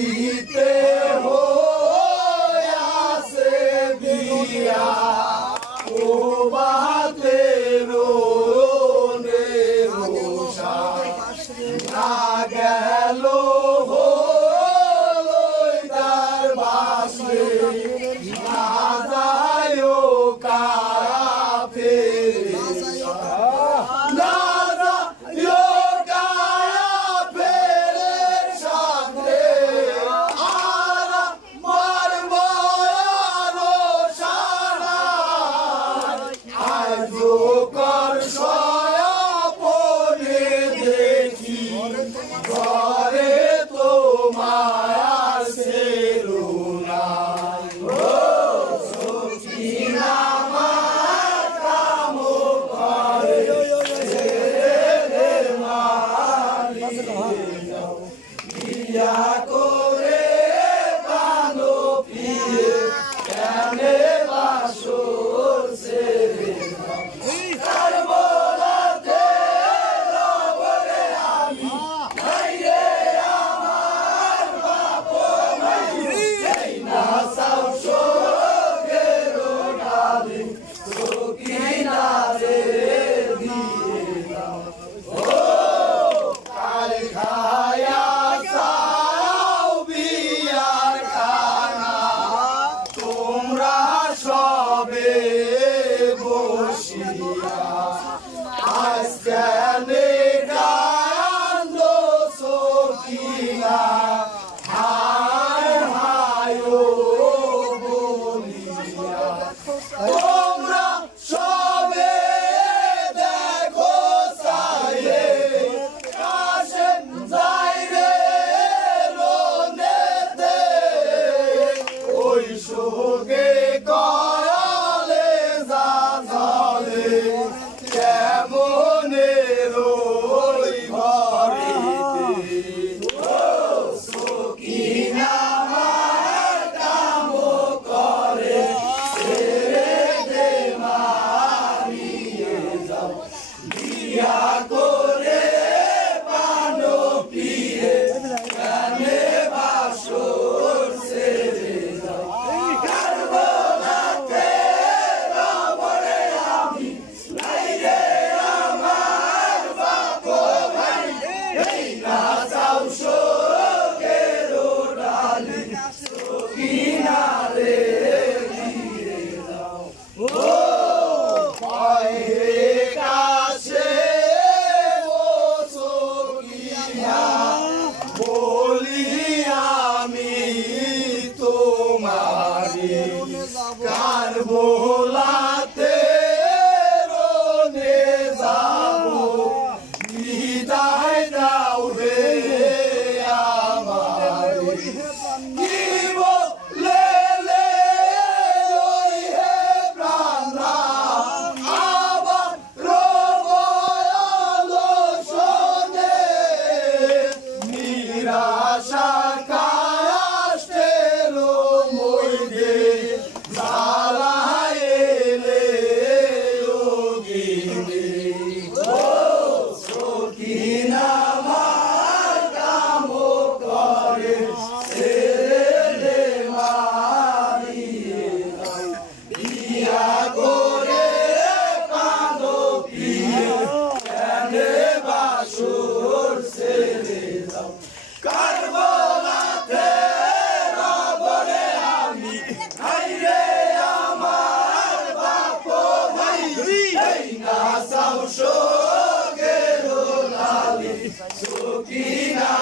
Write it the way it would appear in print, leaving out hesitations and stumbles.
দিতে হইয়াছে দিয়া ও বাতের না গেল হইদার বাসে না যায় কাফে না যায় কাফের সাথে আর মারব আরো সারা আজ কর ঘরে তোমার সেরুনা সখিনা আমার কাম করে বিয়া করে বানো পিয়ে কেনে বাসর সেরে তার বলাতে রবরে আমি ভোলাতে রনে যাব বিদায় দাও রে আমার কি বলে ওই হে প্রাণা আবার রবয়ালো শোনে নিরাশা কায়াষ্টেলো মইদে Sukina